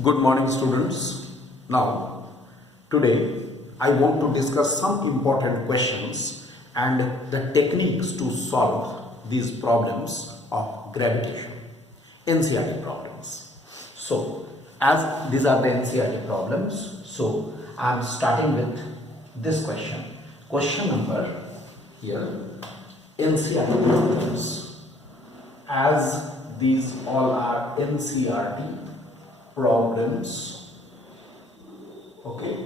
Good morning, students. Now, today I want to discuss some important questions and the techniques to solve these problems of gravitation, NCERT problems. So, as these are the NCERT problems, so I am starting with this question. Question number here, NCERT problems. As these all are NCERT problems, okay,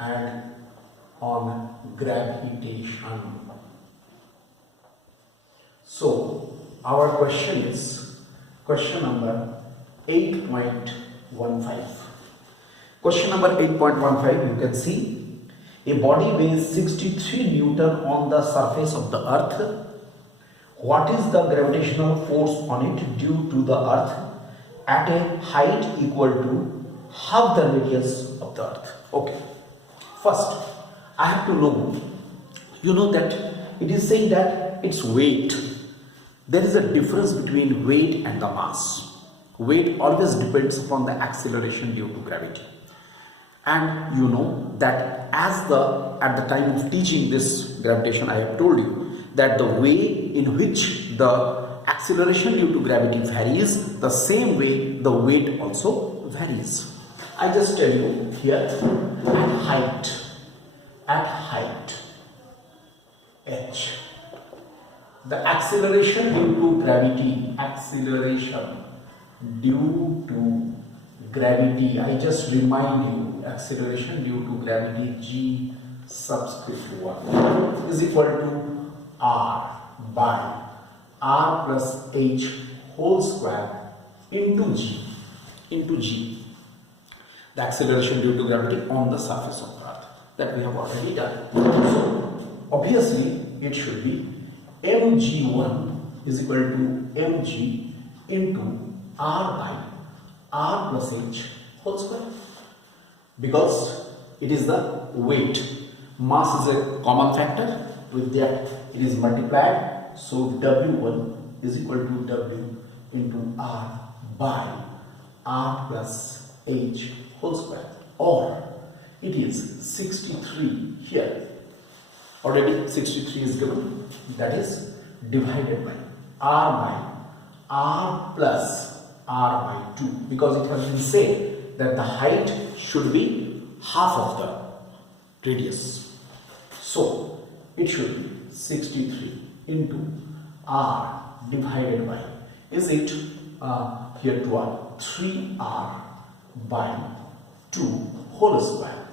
and on gravitation. So our question is question number 8.15. Question number 8.15, you can see a body weighs 63 Newton on the surface of the earth. What is the gravitational force on it due to the earth at a height equal to half the radius of the earth? Okay, first I have to know, that it is saying that its weight. There is a difference between weight and the mass. Weight always depends upon the acceleration due to gravity. And you know that at the time of teaching this gravitation, I have told you that the way in which the acceleration due to gravity varies, the same way the weight also varies. I just tell you here, at height h, the acceleration due to gravity, I just remind you, acceleration due to gravity g subscript 1 is equal to r by r plus h whole square into g, the acceleration due to gravity on the surface of the earth, that we have already done. So obviously it should be mg1 is equal to mg into r by r plus h whole square, because it is the weight. Mass is a common factor, with that it is multiplied, so w1 is equal to w into r by r plus h whole square, or it is 63 here, already 63 is given, that is divided by r plus r by 2, because it has been said that the height should be half of the radius. So it should be 63 into r divided by, is it here to r, 3r by 2 whole square.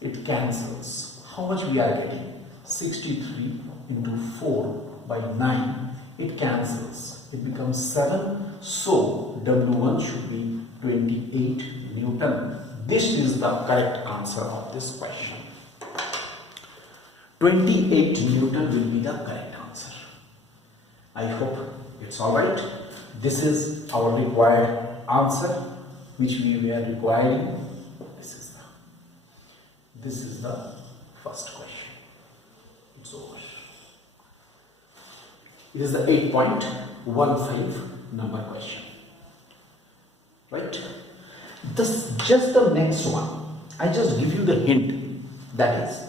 It cancels. How much we are getting? 63 into 4 by 9. It cancels. It becomes 7. So W1 should be 28 Newton. This is the correct answer of this question. 28 Newton will be the correct answer. I hope it's alright. This is our required answer, which we were requiring. This is the first question. It's over. It is the 8.15 number question. Right? This just the next one. I just give you the hint. That is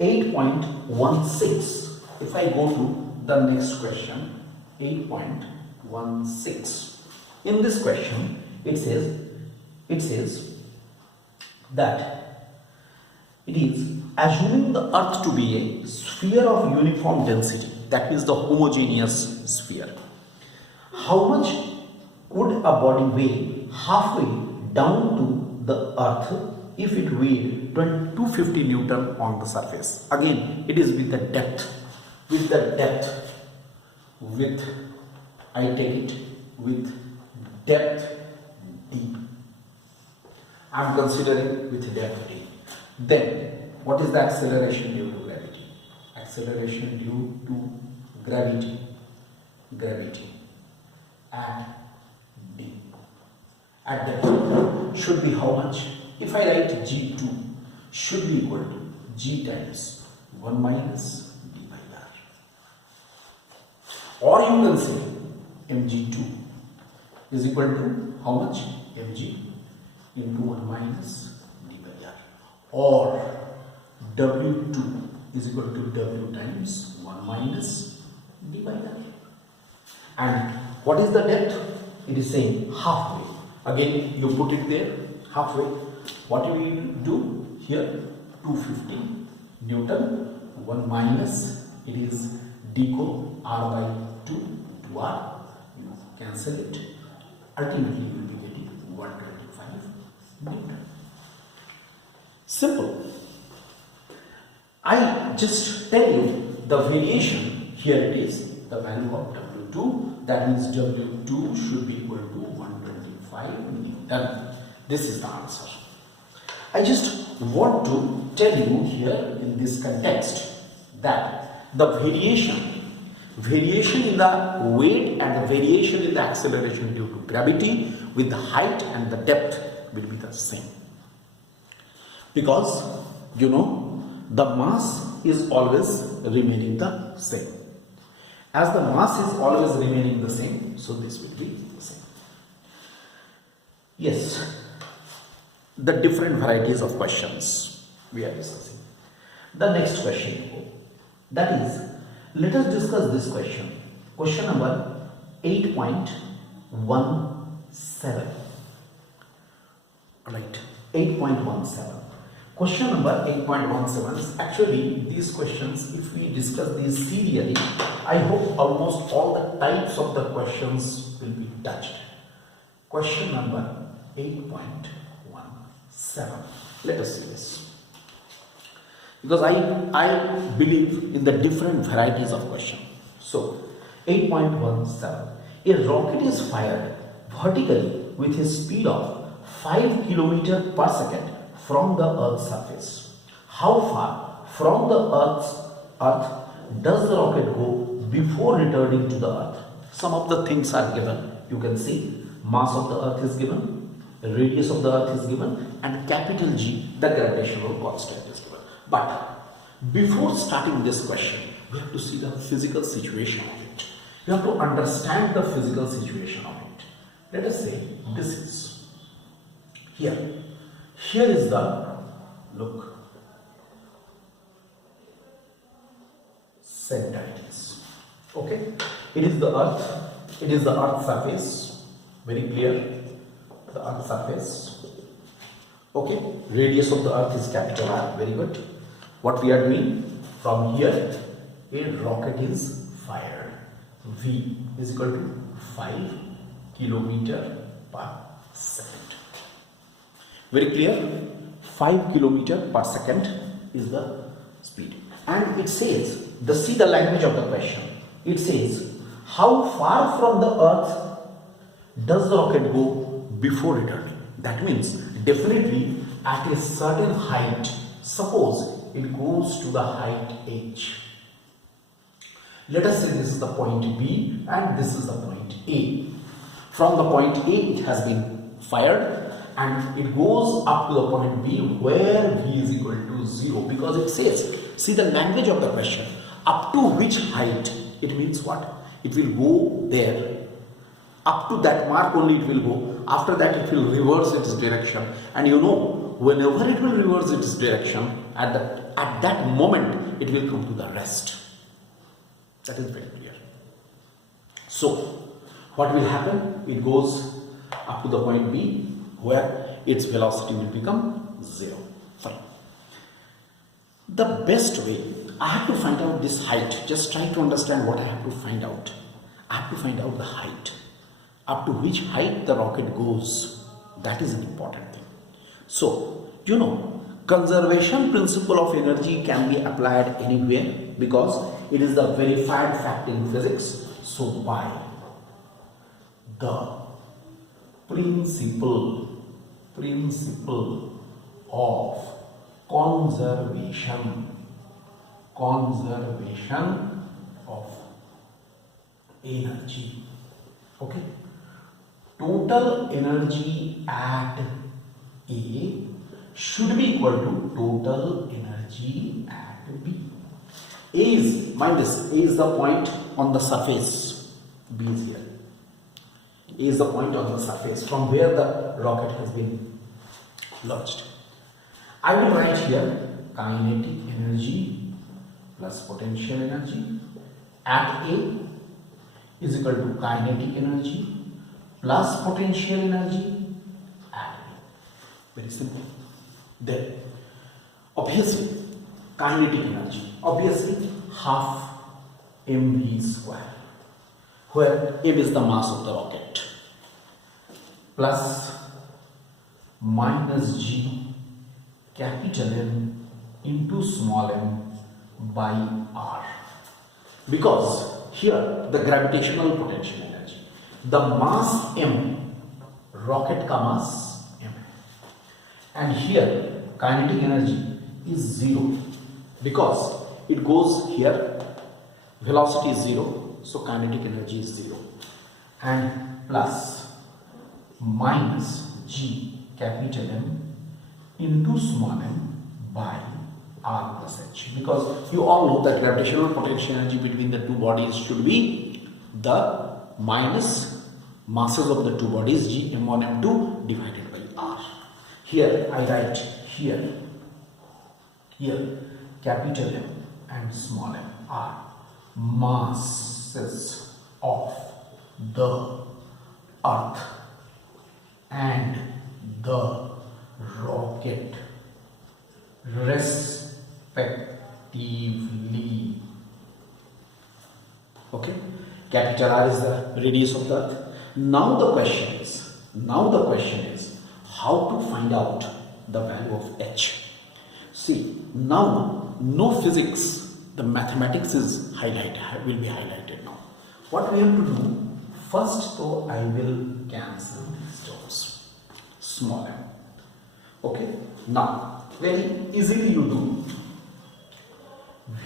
8.16. If I go to the next question, 8.16. In this question, it says that it is assuming the earth to be a sphere of uniform density, that means the homogeneous sphere. How much would a body weigh halfway down to the earth if it weighed 250 Newton on the surface? Again, it is with the depth. I take it with depth d. I am considering with depth d. Then, what is the acceleration due to gravity? Acceleration due to gravity at d. At that should be how much? If I write g2, should be equal to g times 1 minus d by r. Or you can say mg2 is equal to how much? Mg into 1 minus d by r, or W2 is equal to W times 1 minus d by r. And what is the depth? It is saying halfway. Again, you put it there, halfway. What you will do here? 250 Newton, 1 minus, it is deco r by 2 into r. You cancel it. Ultimately, you will be getting 125 Newton. Simple. I just tell you the variation. Here it is, the value of W2. That means W2 should be equal to 125 Newton. This is the answer. I just want to tell you here in this context that the variation in the weight and the variation in the acceleration due to gravity with the height and the depth will be the same. Because you know the mass is always remaining the same. As the mass is always remaining the same, so this will be the same. Yes, the different varieties of questions we are discussing. The next question, that is, let us discuss this question. Question number 8.17. Right, 8.17. Question number 8.17 is actually these questions, if we discuss these serially, I hope almost all the types of the questions will be touched. Question number 8.17. Let us see this. Because I believe in the different varieties of question. So, 8.17. A rocket is fired vertically with a speed of 5 km per second from the Earth's surface. How far from the Earth does the rocket go before returning to the Earth? Some of the things are given. You can see mass of the Earth is given, radius of the Earth is given, and capital G, the gravitational constant, is given. But before starting this question, we have to see the physical situation of it. You have to understand the physical situation of it. Let us say this is here. Here is the, look, center it is. Okay, it is the Earth. It is the Earth surface. Very clear. The Earth surface. Okay, radius of the Earth is capital R. Very good. What we are doing from here, a rocket is fired. V is equal to 5 km per second. Very clear? 5 km per second is the speed. And it says, see the language of the question. It says, how far from the Earth does the rocket go before returning? That means definitely at a certain height. Suppose it goes to the height h. Let us say this is the point B and this is the point A. From the point A it has been fired and it goes up to the point B where V is equal to 0, because it says, see the language of the question, up to which height. It means what? It will go there. Up to that mark only it will go. After that it will reverse its direction. And you know, whenever it will reverse its direction, at that moment it will come to the rest. That is very clear. So, what will happen? It goes up to the point B where its velocity will become 0. Fine. The best way, I have to find out this height. Just try to understand what I have to find out. I have to find out the height. Up to which height the rocket goes. That is an important thing. So, you know, conservation principle of energy can be applied anywhere because it is the verified fact in physics. So, by the principle of conservation of energy. Okay, total energy at A should be equal to total energy at B. A is, mind this, A is the point on the surface, B is here. A is the point on the surface from where the rocket has been lodged. I will write here kinetic energy plus potential energy at A is equal to kinetic energy plus potential energy at B. Very simple. Then obviously kinetic energy, obviously half mv square, where m is the mass of the rocket, plus minus g capital M into small m by r, because here the gravitational potential energy, the mass m, rocket ka mass m, and here kinetic energy is 0 because it goes here, velocity is 0, so kinetic energy is 0, and plus minus g capital M into small m by r plus h, because you all know that gravitational potential energy between the two bodies should be the minus masses of the two bodies g m1 m2 divided by r. Here I write here capital M and small m are masses of the earth and the rocket respectively. Okay, capital R is the radius of the earth. Now the question is how to find out the value of h. See, now no physics, the mathematics is will be highlighted now. What we have to do, first though I will cancel these terms, small m. Okay, now very easily you do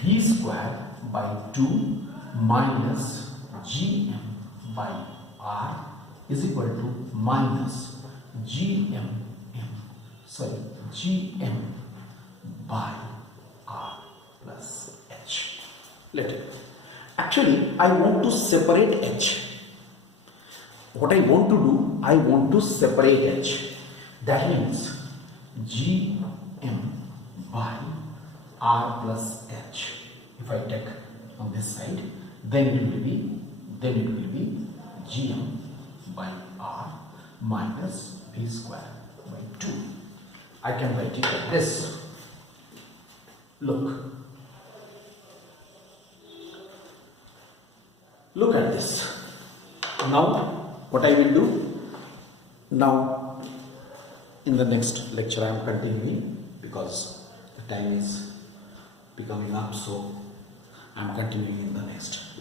v square by 2 minus gm by r is equal to minus gm by r plus h. Let it. Actually, I want to separate h. What I want to do, I want to separate h. That means gm by r plus h. If I take on this side, then it will be gm by r minus v square by 2. I can write it like this. Look at this. Now what I will do, now in the next lecture I am continuing because the time is becoming up, so I am continuing in the next lecture.